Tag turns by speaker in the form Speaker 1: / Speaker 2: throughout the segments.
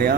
Speaker 1: রেয়া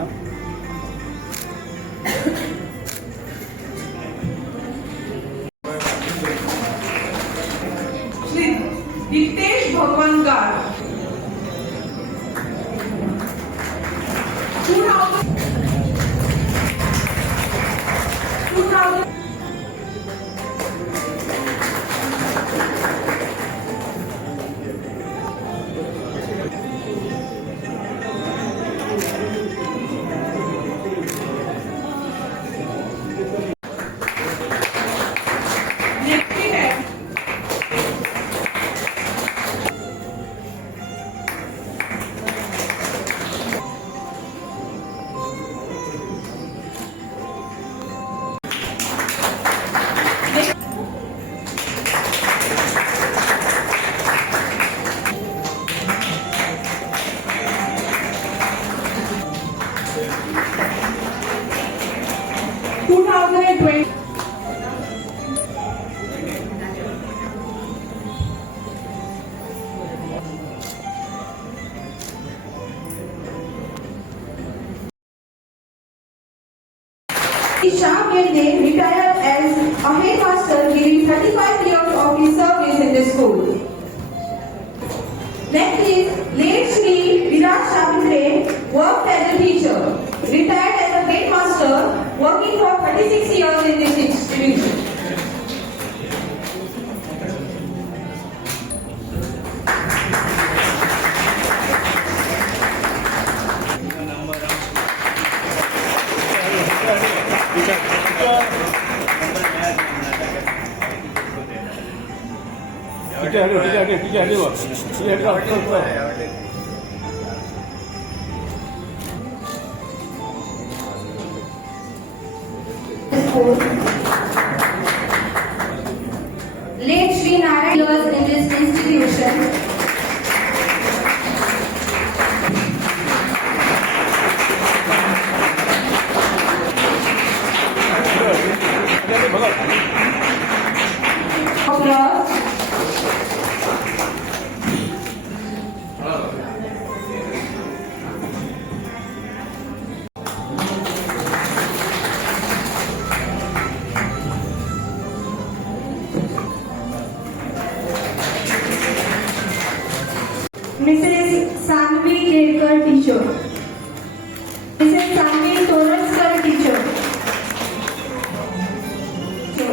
Speaker 1: school. ಪಿಚೆ Late Sri Narayan was in this institution.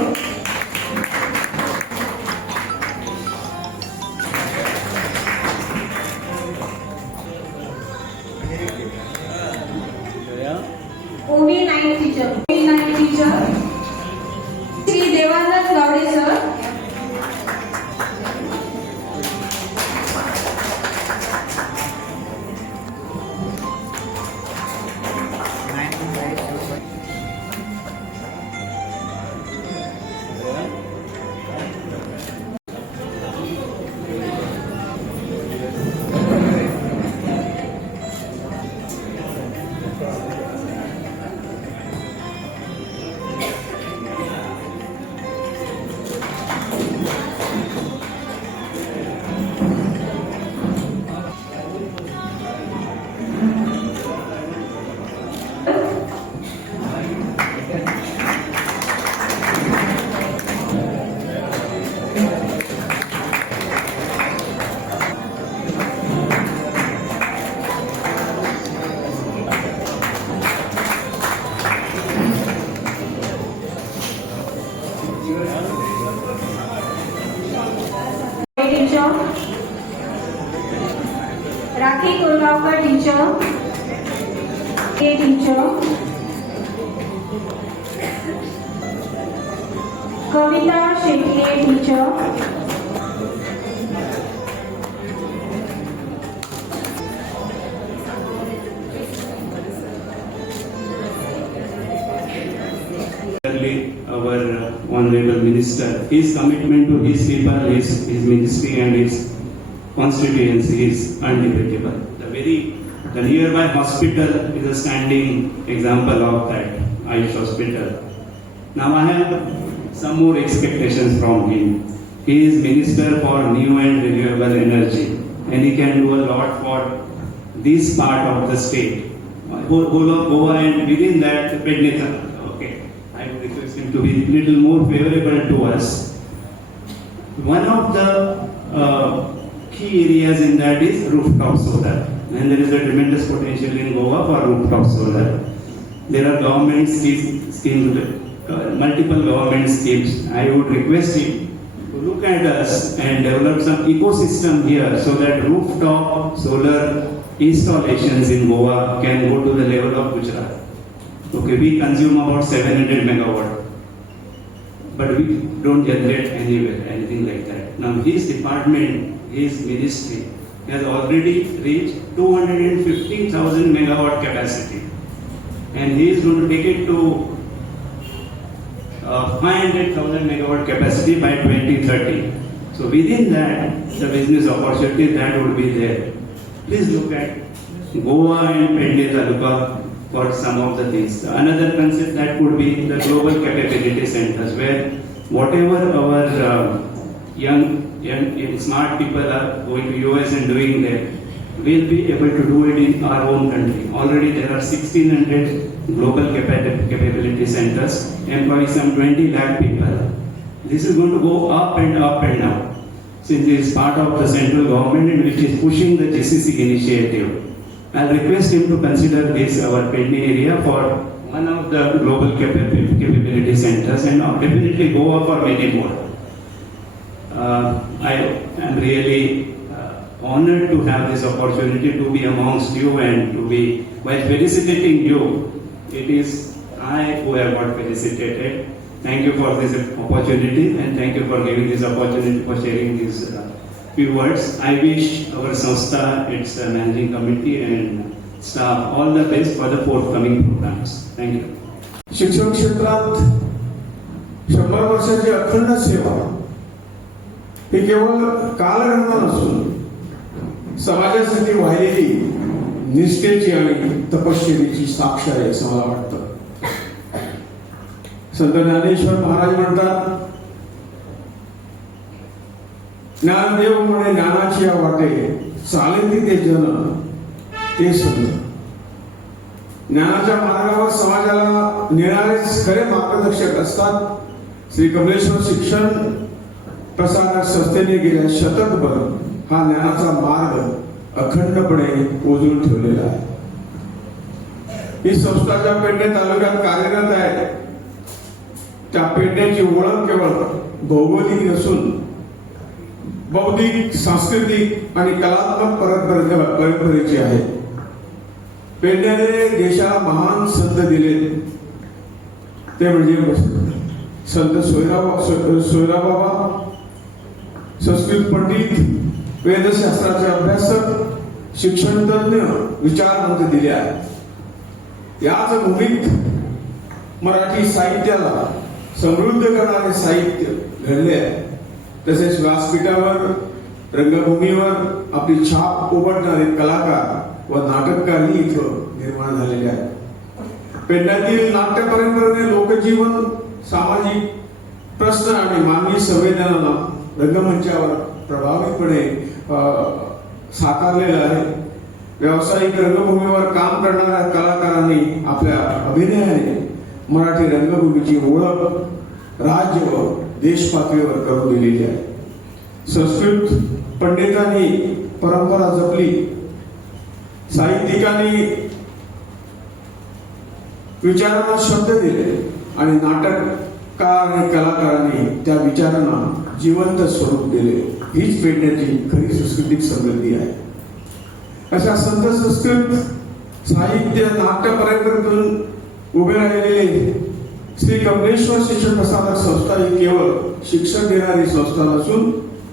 Speaker 1: Thank you. 8 inch Kavita Shetty
Speaker 2: 8 our honorable minister his commitment to his people his, his ministry and his constituency is undebatable the very the nearby hospital is a standing example of that, Ayush Hospital. Now I have some more expectations from him. He is minister for new and renewable energy and he can do a lot for this part of the state. Whole, of Goa and within that Pednita. Okay, I would request him to be a little more favorable to us. One of the uh, key areas in that is rooftop solar, and there is a tremendous potential in Goa for rooftop solar. There are government schemes, schemes uh, multiple government schemes. I would request him to look at us and develop some ecosystem here so that rooftop solar installations in Goa can go to the level of Gujarat. Okay, we consume about 700 megawatt, but we don't generate anywhere anything like that. Now his department, his ministry has already reached 250,000 megawatt capacity, and he is going to take it to uh, 500,000 megawatt capacity by 2030. So within that, the business opportunity that would be there. Please look at Goa and Pende Taluka for some of the things. Another concept that could be the global capability centers where whatever our uh, young, young, young smart people are going to US and doing that, we'll be able to do it in our own country. Already there are 1600 global capability centers, employing some 20 lakh people. This is going to go up and up and up since it is part of the central government and which is pushing the GCC initiative. I'll request him to consider this our Pending area for one of the global capability centers and uh, definitely go up for many more. Uh, I am really uh, honored to have this opportunity to be amongst you and to be, while felicitating you, it is I who have got felicitated. Thank you for this opportunity and thank you for giving this opportunity for sharing these uh, few words. I wish our Sanstha, its uh, managing committee and staff all the best for the forthcoming programs. Thank you.
Speaker 3: शिक्षण क्षेत्रात शंभर वर्षाची अखंड सेवा हे केवळ कालगणना नसून समाजासाठी वाहिलेली निष्ठेची आणि तपश्चर्याची साक्ष आहे असं मला वाटतं. संत ज्ञानेश्वर महाराज म्हणतात ज्ञानदेव म्हणे ज्ञानाची या वाटे चालेल ते जन ते संत ज्ञानाच्या मार्गावर समाजाला नेणारेच खरे मार्गदर्शक असतात. श्री कमलेश्वर शिक्षण प्रसारक संस्थेने गेल्या शतकभर हा ज्ञानाचा मार्ग अखंडपणे उजळून ठेवलेला आहे. ही संस्था ज्या पेडणे तालुक्यात कार्यरत आहे त्या पेडण्याची ओळख केवळ भौगोलिक नसून बौद्धिक सांस्कृतिक आणि कलात्मक परंपरे परंपरेची आहे. पेडण्याने देशाला महान संत दिले. ते म्हणजे संत सोयराबा सोयराबाबा संस्कृत पंडित वेदशास्त्राचे अभ्यासक शिक्षण तज्ञ विचारवंत दिले आहेत. याच भूमीत मराठी साहित्याला समृद्ध करणारे साहित्य घडले आहे. तसेच व्यासपीठावर रंगभूमीवर आपली छाप उमटणारे कलाकार व नाटककारही इथं निर्माण झालेले आहेत. पेडण्यातील नाट्य परंपरेने लोकजीवन सामाजिक प्रश्न आणि मानवी संवेदनांना रंगमंचावर प्रभावीपणे साकारलेलं आहे. व्यावसायिक रंगभूमीवर काम करणाऱ्या कलाकारांनी आपल्या अभिनयाने मराठी रंगभूमीची ओळख राज्य व देश पातळीवर करून दिलेली आहे. संस्कृत पंडितांनी परंपरा जपली. साहित्यिकांनी विचारांना शब्द दिले आणि नाटक आणि कलाकारांनी त्या विचारांना जिवंत स्वरूप दिले. हीच पेडण्याची खरी संस्कृतिक समृद्धी आहे. अशा संत संस्कृत साहित्य नाट्य परंपरेतून उभे राहिलेले श्री कमलेश्वर शिक्षण प्रसारक संस्था ही केवळ शिक्षण देणारी संस्था नसून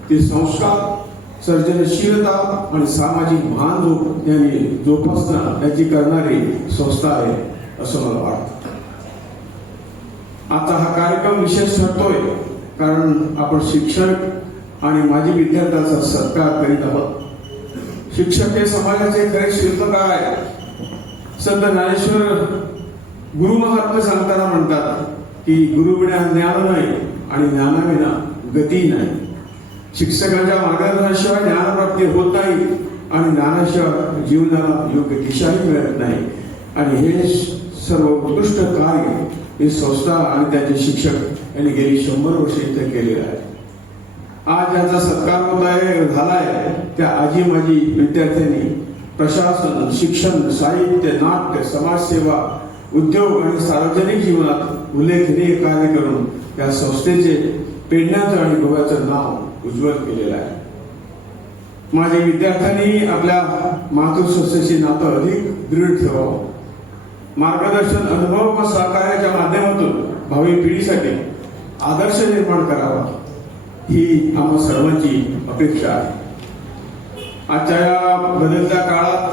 Speaker 3: ती संस्कार सर्जनशीलता आणि सामाजिक भान जो यांनी जोपासना याची करणारी संस्था आहे असं मला वाटतं. आता हा कार्यक्रम विशेष ठरतोय कारण आपण शिक्षक आणि माजी विद्यार्थ्यांचा सत्कार करीत आहोत. शिक्षक हे समाजाचे खरे शिल्पकार आहे संत ज्ञानेश्वर गुरु महात्मा सांगताना म्हणतात की गुरुविना ज्ञान नाही आणि ज्ञानाविना गती नाही. शिक्षकांच्या मार्गदर्शनाशिवाय ज्ञानप्राप्ती होत नाही आणि ज्ञानाशिवाय जीवनाला योग्य दिशाही मिळत नाही. आणि हे सर्व उत्कृष्ट कार्य ही संस्था आणि त्याचे शिक्षक यांनी गेली शंभर वर्ष इथे केलेलं आहे. आज याचा सत्कार होत आहे झालाय त्या आजी माजी विद्यार्थ्यांनी प्रशासन शिक्षण साहित्य नाट्य समाजसेवा उद्योग आणि सार्वजनिक जीवनात उल्लेखनीय कार्य करून या संस्थेचे पेडण्याचं आणि गोव्याचं नाव उज्ज्वल केलेलं आहे. माझ्या विद्यार्थ्यांनी आपल्या मातृसंस्थेशी नातं अधिक दृढ ठेवावं. मार्गदर्शन अनुभव व सहकार्याच्या माध्यमातून भावी पिढीसाठी आदर्श निर्माण करावा ही आम्हा सर्वांची अपेक्षा आहे. आजच्या या बदलत्या काळात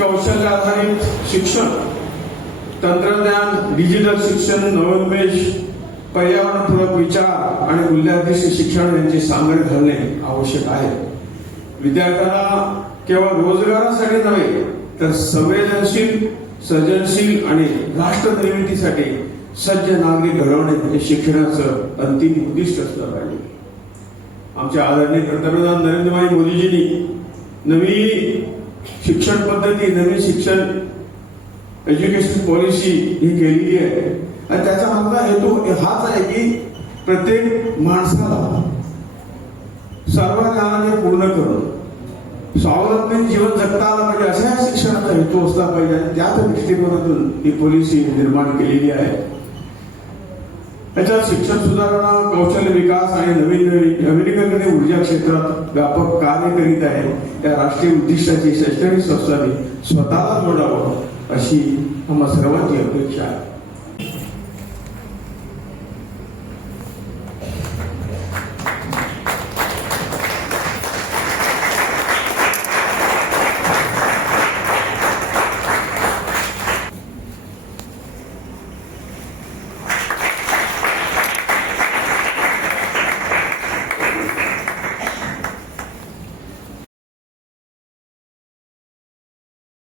Speaker 3: कौशल्य आधारित शिक्षण तंत्रज्ञान डिजिटल शिक्षण नवोन्मेष पर्यावरणपूरक विचार आणि मूल्याधिष्ठ शिक्षण यांची सांगड घालणे आवश्यक आहे. विद्यार्थ्यांना केवळ रोजगारासाठी नव्हे तर संवेदनशील सर्जनशील आणि राष्ट्र निर्मितीसाठी सज्ज नागरिक घडवणे हे शिक्षणाचं अंतिम उद्दिष्ट असलं पाहिजे. आमच्या आदरणीय पंतप्रधान नरेंद्रभाई मोदीजींनी नवी शिक्षण पद्धती नवीन शिक्षण एज्युकेशन पॉलिसी ही केलेली आहे. आणि त्याचा मागचा हेतू हाच आहे की प्रत्येक माणसाला सर्व ज्ञानाने पूर्ण करणं स्वावलंबी जीवन जगता आलं पाहिजे म्हणजे अशा या शिक्षणाचा हेतू असला पाहिजे आणि त्याच दृष्टिकोनातून ही पॉलिसी निर्माण केलेली आहे. त्याच्यात शिक्षण सुधारणा कौशल्य विकास आणि नवीन नवीन नवीनीकरण ऊर्जा क्षेत्रात व्यापक कार्य करीत आहे. त्या राष्ट्रीय उद्दिष्टाची शैक्षणिक संस्थांनी स्वतःला जोडावं अशी आम्हा सर्वांची अपेक्षा आहे.